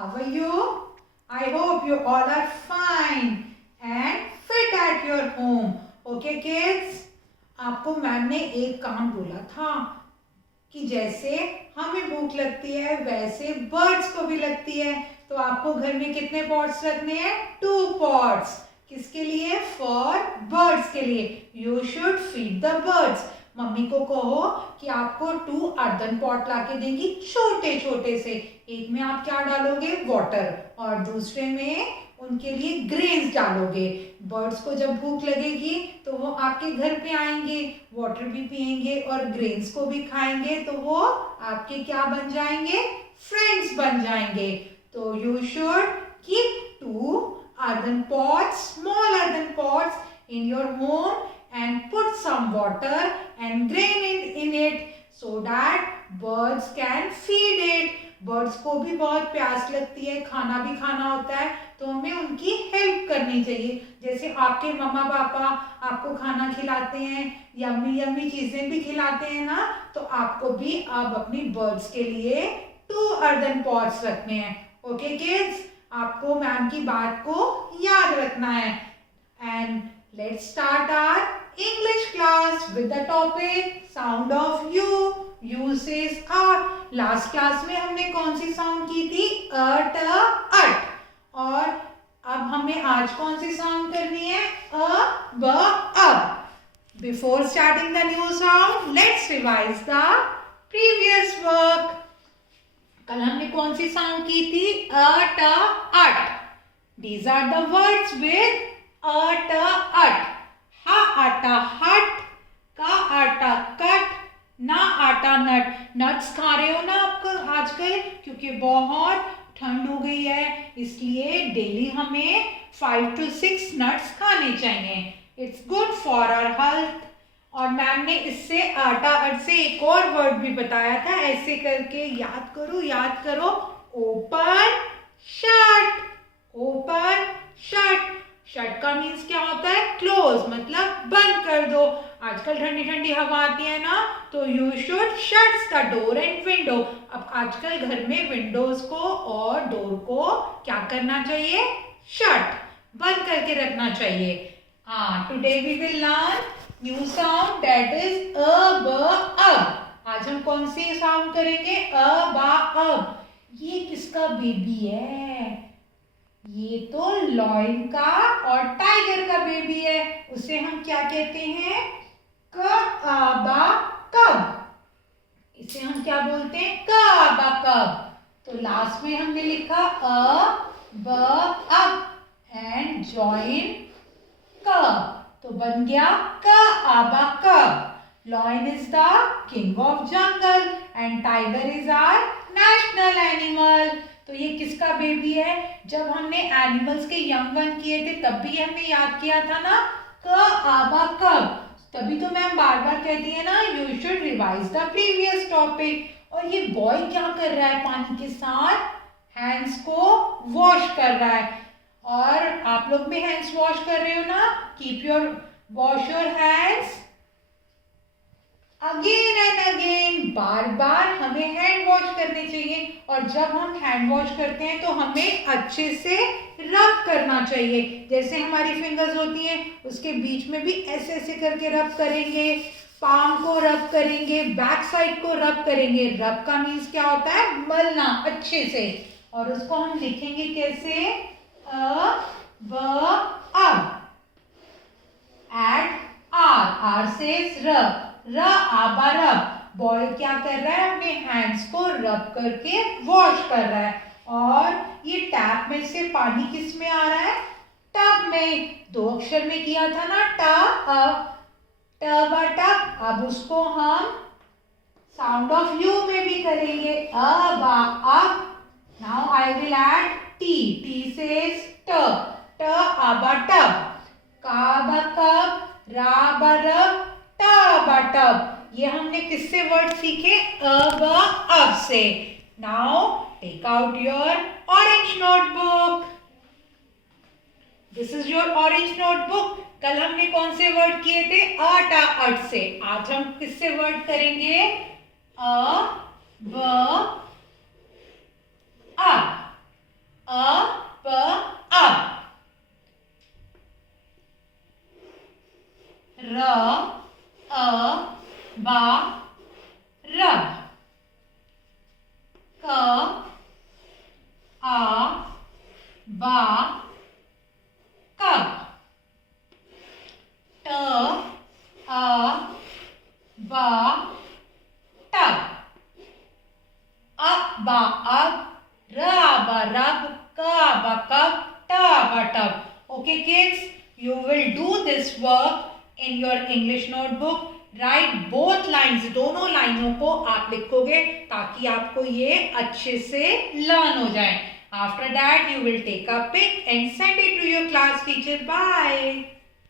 How are you? I hope you all are fine and fit at your home. Okay kids? आपको ma'am ने एक काम बोला था कि जैसे हमें भूख लगती है वैसे बर्ड्स को भी लगती है, तो आपको घर में कितने पॉट्स रखने हैं? 2 पॉट्स। किसके लिए? फॉर बर्ड्स के लिए। You should feed the birds. Mummy को कहो कि आपको 2 अर्दन पॉट लाके देंगी, छोटे छोटे से। एक में आप क्या डालोगे? वाटर, और दूसरे में उनके लिए ग्रेन्स डालोगे। बर्ड्स को जब भूख लगेगी तो वो आपके घर पे आएंगे, वाटर भी पिएंगे और ग्रेन्स को भी खाएंगे, तो वो आपके क्या बन जाएंगे? फ्रेंड्स बन जाएंगे। तो you should keep 2 earthen pots, small earthen pots in your home and put some water and grain in it so that birds can feed it. Birds को भी बहुत प्यास लगती है, खाना भी खाना होता है, तो हमें उनकी हेल्प करनी चाहिए। जैसे आपके मम्मा पापा आपको खाना खिलाते हैं, यम्मी यम्मी चीजें भी खिलाते हैं ना, तो आपको भी अब अपनी बर्ड्स के लिए 2 earthen pots रखने हैं। ओके किड्स, आपको मैम की बात को याद रखना है। And let's start our English class with the topic sound of U. U says R. Last class में हमने कौन सी साउंड की थी? अ, ट, अट। और अब हमें आज कौन सी साउंड करनी है? अ, ब, अब। Before starting the new sound let's revise the previous work. कल हमने कौन सी साउंड की थी? अ, ट, अट। These are the words with a, t, at. Ha, आटा, हट। का, आटा, कट। ना, आटा, नट। नट्स खा रहे हो ना आप आजकल? क्योंकि बहुत ठंड हो गई है, इसलिए डेली हमें 5 to 6 नट्स खाने चाहिए। It's good for our health. और मैम ने इससे आटा अट से एक और वर्ड भी बताया था, ऐसे करके याद करो याद करो। Open, shut. Open, shut. Shut का मीन्स क्या होता है? क्लोज, मतलब बंद कर दो। आजकल ठंडी ठंडी हवा आती है ना, तो you should shut the door and window. अब आजकल घर में विंडोज को और डोर को क्या करना चाहिए? शट, बंद करके रखना चाहिए। Today we will learn new sound that is अ, ब, अब। आज हम कौन सी साउंड करेंगे? अ, बा, अब। ये किसका बेबी है? ये तो लॉयन का और टाइगर का बेबी है। उसे हम क्या कहते हैं? क, आ, बा, कब। इसे हम क्या बोलते हैं? क, आ, बा, कब। तो लास्ट में हमने लिखा अ, ब, अब एंड जॉइन क, तो बन गया क, आ, बा, कब। Lion is the king of jungle and tiger is our national animal. तो ये किसका बेबी है? जब हमने एनिमल्स के यंग वन किए थे तब भी हमने याद किया था ना, क, आ, बा, कब। तभी तो मैम बार बार कहती है ना, you should revise the previous topic. और ये बॉय क्या कर रहा है? पानी के साथ हैंड्स को वॉश कर रहा है। और आप लोग भी हैंड्स वॉश कर रहे हो ना? Keep your wash your hands again and again. बार बार हमें हैंड वॉश करने चाहिए। और जब हम हैंड वॉश करते हैं तो हमें अच्छे से रब करना चाहिए। जैसे हमारी फिंगर्स होती हैं, उसके बीच में भी ऐसे ऐसे करके रब करेंगे। पाम को रब करेंगे, बैक साइड को रब करेंगे। रब का मीन्स क्या होता है? मलना अच्छे से। और उसको हम लिखेंगे कैसे? अ, ब, अब। एड आर, आर से रब, र, आ, बा, रब। बॉय क्या कर रहा है? अपने हैंड्स को रब करके वॉश कर रहा है। और ये टैप में से पानी किस में आ रहा है? टब में। 2 अक्षर में किया था ना, ट, अब। ट, बा, टब। अब उसको हम साउंड ऑफ यू में भी करेंगे, अ, बा, अब। Now I will add T, T से ट, ट, आ, बा, टब। का, बा, कब। रा, बा, रब। टा, बा, टब। ये हमने किससे वर्ड सीखे? अ, ब, अब से। Now take out your orange notebook. This is your orange notebook. कल हमने कौन से वर्ड किए थे? अ, टा, अट से। आज हम किससे वर्ड करेंगे? अ, ब, अब। बा टब, अ बा अब, र बा रब, क बा कब, ट बा tub. Okay kids, you will do this work in your English notebook. Write both lines, दोनों लाइनों को आप लिखोगे ताकि आपको ये अच्छे से लर्न हो जाए. After that you will take a pic and send it to your class teacher. Bye.